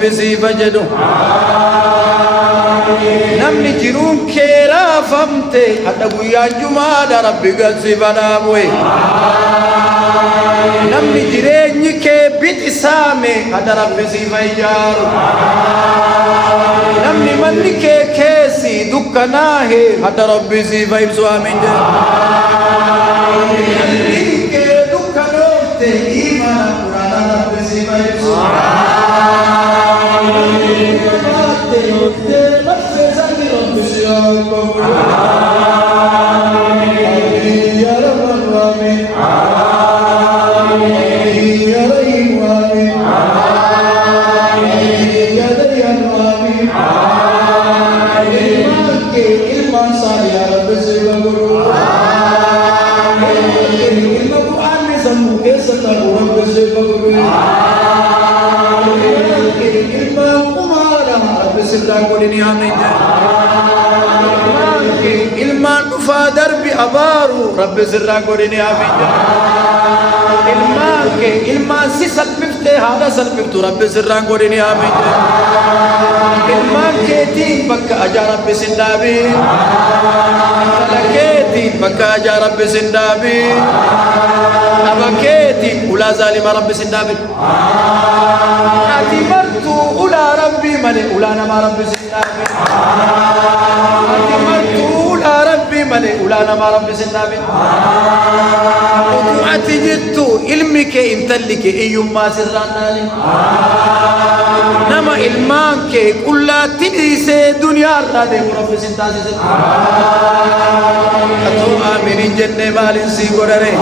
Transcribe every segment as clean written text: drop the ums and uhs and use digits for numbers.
رب سيفجدو نمني جرون كيرا فمتي حتى قويا جمال ربي قد سيفناموي نمني جريني كي بيت سامي حتى ربي سيفجار نمني مني كي كيسي دكناهي حتى ربي سيفجسو آمين نمني كي دكنوفتي إيمان قرآن ربي سيفجسو ilman dhufa darbi abaru rabbi sirra godini amin ilman si salpifte hada salpiftu rabbi sirra godini amin ilman keti bakka aja rabbi sindabi keti bakka aja rabbi sindabi abaketi ula zalima rabbi sindabi ati martu ula rabbi mali ula nama rabbi sindabi ati martu ula rabbi mali ula nama rabbi sindabi ati jittu ilmike intallike iyumma sirranali nama ilmanke kullatini se dunya rade rabbi sindabi atu amin jenne malin si godare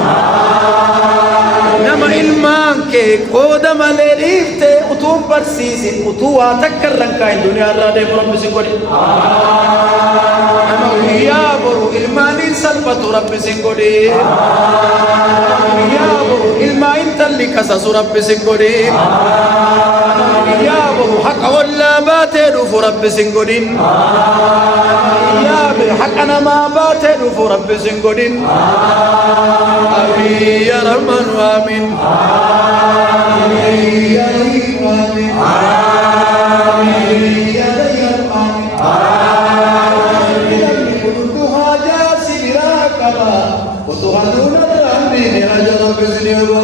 nama ilmanke qoda male ifte utum barsisin utuwa takkarran ka dunya rade rabbi singodare nama yaboru ilmanin salbatu rabbi singodare yaboru ilma intalli kasasu rabbi singodare yaboru haqa walla batedu fu rabbi singodin yaboru haqana ma batedu fu rabbi singodin amin ya rahman wa amin amin ya rahim wa amin amin ya rahim wa amin kutuha jasira kama kutuha duna amin ya rabbi sinyo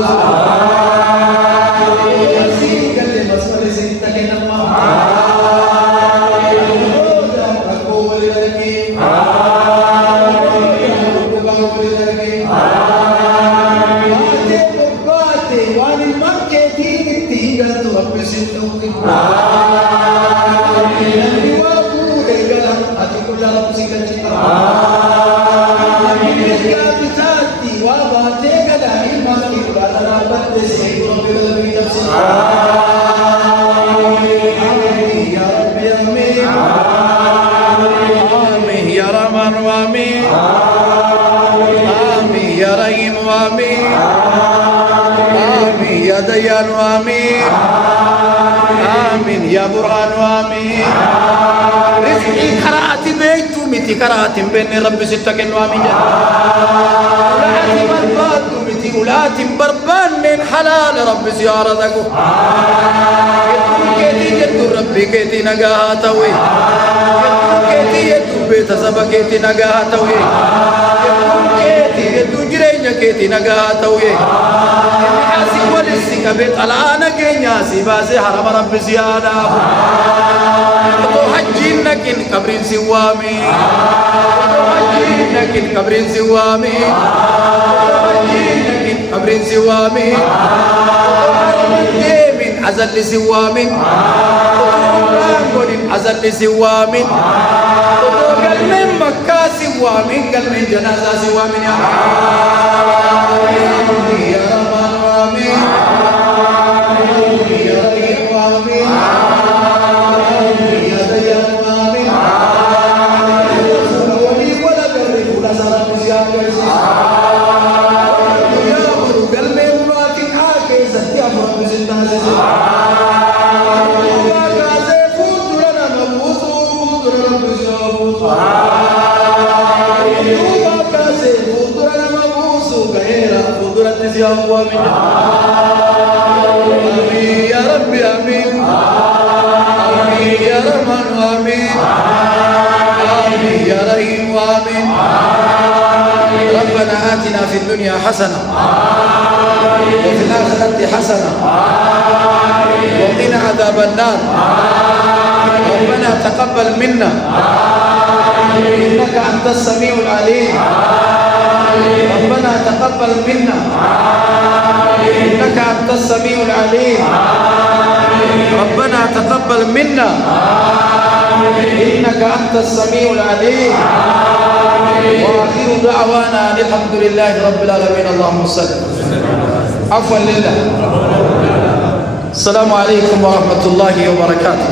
ديان وامين آمين يا برهان وامين رزقي كرات بيت متي كرات بين رب ستكن وامين ولاتي بربان متي ولاتي بربان من حلال رب زيارتك كيتي جد ربي كيتي نجاها توي كيتي جد بيت سبا كيتي نجاها توي كيتي جد جرينا كيتي نجاها توي كبيت الآن كينيا سيباسي حرم رب زيادة تو حجين نكين كبرين سوامي تو حجين نكين كبرين سوامي تو حجين نكين كبرين سوامي من أزل سوامي تو أزل سوامي تو قلم مكة سوامي قلم جنازة سوامي يا آمين يا ربي آمين يا رحمن آمين آمين يا رحيم آمين ربنا آتنا في الدنيا حسنة وفي الآخرة حسنة وقنا عذاب النار ربنا تقبل منا إنك أنت السميع العليم ربنا تقبل منا إنك أنت السميع العليم ربنا تقبل منا إنك أنت السميع العليم وآخر دعوانا الحمد لله رب العالمين اللهم صل عفوا لله السلام عليكم ورحمة الله وبركاته